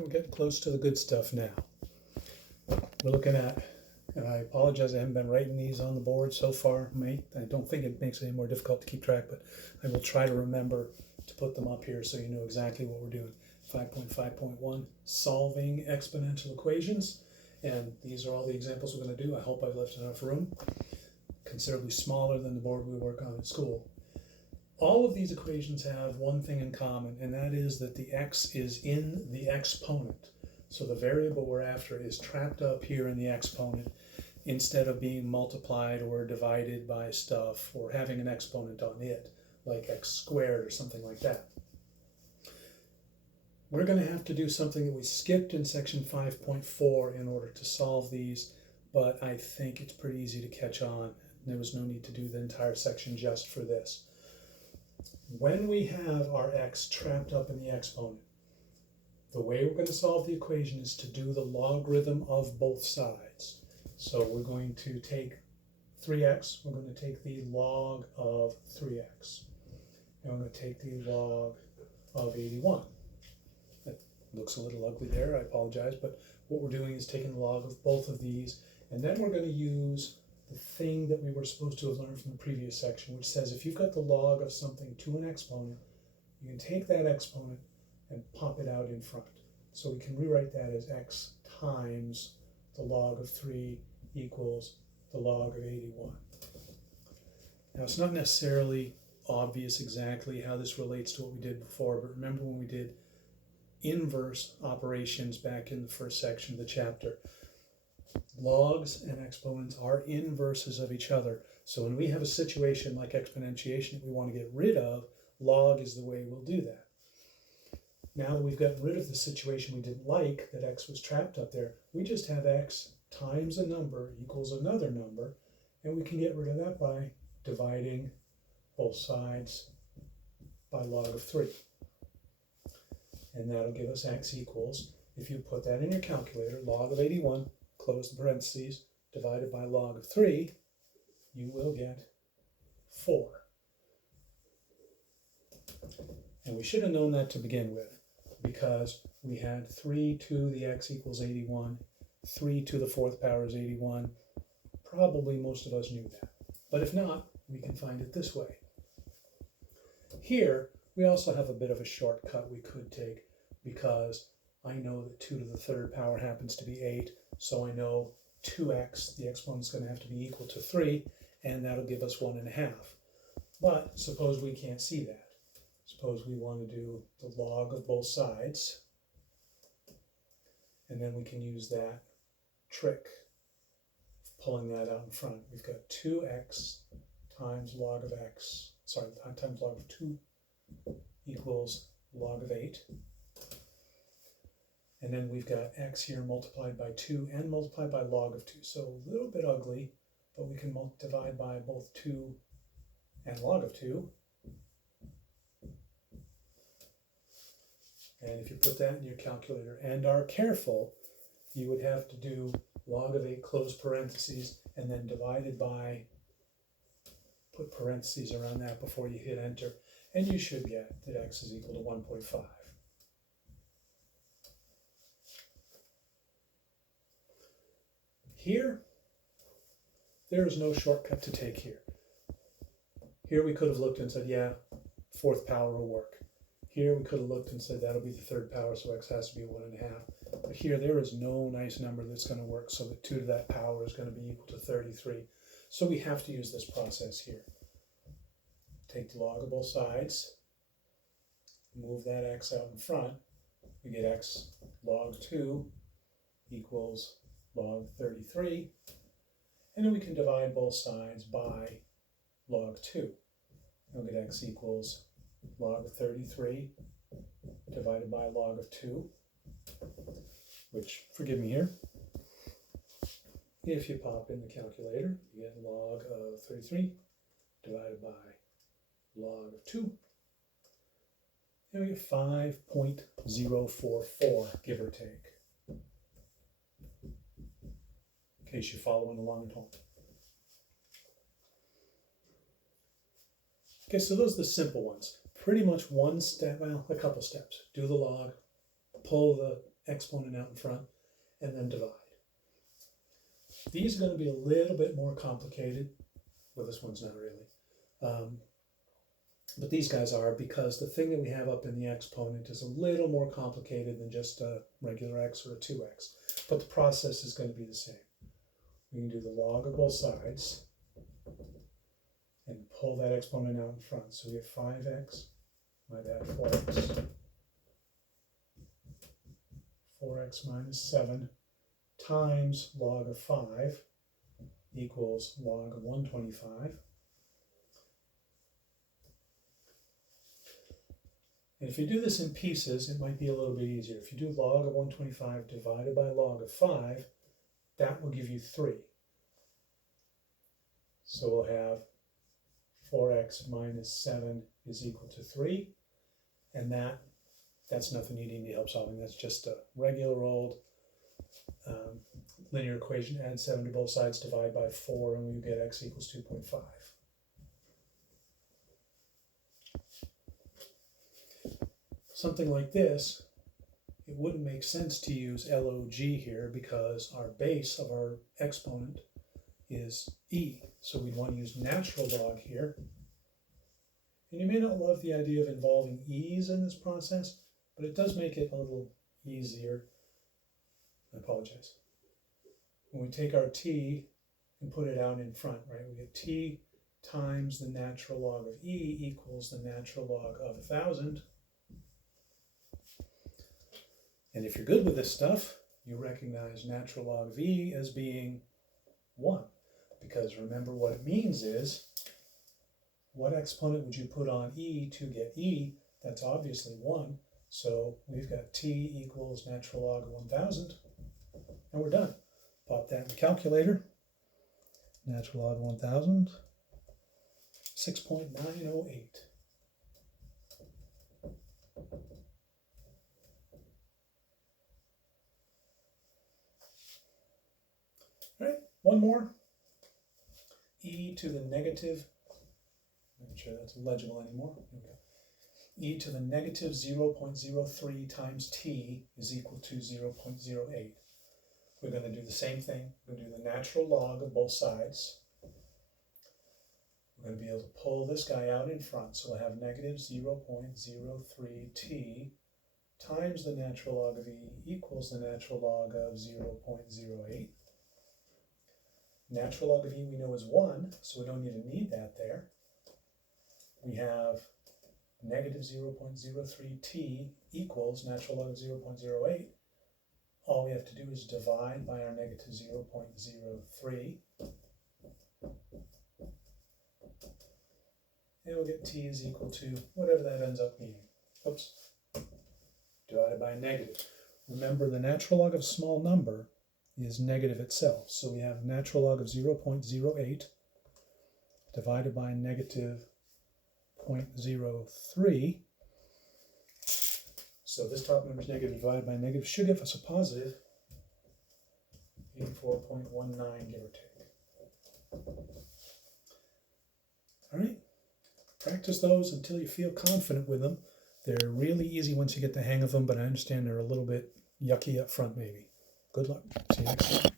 we're getting close to the good stuff now. We're looking at, and I apologize, I haven't been writing these on the board so far, mate. I don't think it makes it any more difficult to keep track, but I will try to remember to put them up here so you know exactly what we're doing. 5.5.1, solving exponential equations. And these are all the examples we're going to do. I hope I've left enough room. Considerably smaller than the board we work on at school. All of these equations have one thing in common, and that is that the x is in the exponent. So the variable we're after is trapped up here in the exponent instead of being multiplied or divided by stuff or having an exponent on it, like x squared or something like that. We're going to have to do something that we skipped in section 5.4 in order to solve these, but I think it's pretty easy to catch on. There was no need to do the entire section just for this. When we have our x trapped up in the exponent, the way we're going to solve the equation is to do the logarithm of both sides. So we're going to take 3x, we're going to take the log of 3x, and we're going to take the log of 81. That looks a little ugly there, I apologize, but what we're doing is taking the log of both of these, and then we're going to use the thing that we were supposed to have learned from the previous section, which says if you've got the log of something to an exponent, you can take that exponent and pop it out in front. So we can rewrite that as x times the log of 3 equals the log of 81. Now it's not necessarily obvious exactly how this relates to what we did before, but remember when we did inverse operations back in the first section of the chapter, logs and exponents are inverses of each other. So when we have a situation like exponentiation that we want to get rid of, log is the way we'll do that. Now that we've gotten rid of the situation we didn't like, that x was trapped up there, we just have x times a number equals another number, and we can get rid of that by dividing both sides by log of 3. And that'll give us x equals, if you put that in your calculator, log of 81, close the parentheses, divided by log of 3, you will get 4. And we should have known that to begin with, because we had 3 to the x equals 81, 3 to the 4th power is 81. Probably most of us knew that. But if not, we can find it this way. Here, we also have a bit of a shortcut we could take, because I know that 2 to the 3rd power happens to be 8, so I know 2x, the exponent is going to have to be equal to 3, and that'll give us 1.5. But suppose we can't see that. Suppose we want to do the log of both sides, and then we can use that trick of pulling that out in front. We've got 2x times log of x, times log of 2 equals log of 8. And then we've got x here multiplied by 2 and multiplied by log of 2. So a little bit ugly, but we can divide by both 2 and log of 2. And if you put that in your calculator and are careful, you would have to do log of 8 close parentheses and then divided by, put parentheses around that before you hit enter, and you should get that x is equal to 1.5. Here, there is no shortcut to take here. Here we could have looked and said, yeah, 4th power will work. Here we could have looked and said that'll be the 3rd power, so x has to be 1.5. But here there is no nice number that's going to work, so that 2 to that power is going to be equal to 33. So we have to use this process here. Take the log of both sides, move that x out in front, we get x log 2 equals log 33, and then we can divide both sides by log 2. We'll get x equals log of 33 divided by log of 2, which, forgive me here, if you pop in the calculator, you get log of 33 divided by log of 2, and we get 5.044, give or take, in case you're following along at home. Okay, so those are the simple ones. Pretty much one step, well, a couple steps. Do the log, pull the exponent out in front, and then divide. These are going to be a little bit more complicated. Well, this one's not really. But these guys are, because the thing that we have up in the exponent is a little more complicated than just a regular x or a 2x. But the process is going to be the same. We can do the log of both sides and pull that exponent out in front. So we have 5x, 4x. 4x minus 7 times log of 5 equals log of 125. And if you do this in pieces, it might be a little bit easier. If you do log of 125 divided by log of 5, that will give you 3. So we'll have 4x minus 7 is equal to 3. And that's nothing you need to help solving. That's just a regular old linear equation. Add 7 to both sides, divide by 4, and we get x equals 2.5. Something like this, it wouldn't make sense to use log here because our base of our exponent is e. So we'd want to use natural log here. And you may not love the idea of involving e's in this process, but it does make it a little easier. I apologize. When we take our t and put it out in front, right, we get t times the natural log of e equals the natural log of 1,000. And if you're good with this stuff, you recognize natural log of e as being 1. Because remember, what it means is, what exponent would you put on e to get e? That's obviously 1. So we've got t equals natural log of 1,000. And we're done. Pop that in the calculator. Natural log of 1,000, 6.908. All right, one more. E to the negative, I'm not sure that's legible anymore. Okay. E to the negative 0.03 times t is equal to 0.08. We're going to do the same thing. We're going to do the natural log of both sides. We're going to be able to pull this guy out in front. So we'll have negative 0.03 t times the natural log of e equals the natural log of 0.08. Natural log of e we know is 1, so we don't even need that there. We have negative 0.03 t equals natural log of 0.08. All we have to do is divide by our negative 0.03. And we'll get t is equal to whatever that ends up being. Oops. Divided by a negative. Remember, the natural log of a small number is negative itself. So we have natural log of 0.08 divided by negative 0.03. So this top number is negative divided by negative should give us a positive 84.19, give or take. All right, practice those until you feel confident with them. They're really easy once you get the hang of them, but I understand they're a little bit yucky up front maybe. Good luck. See you next time.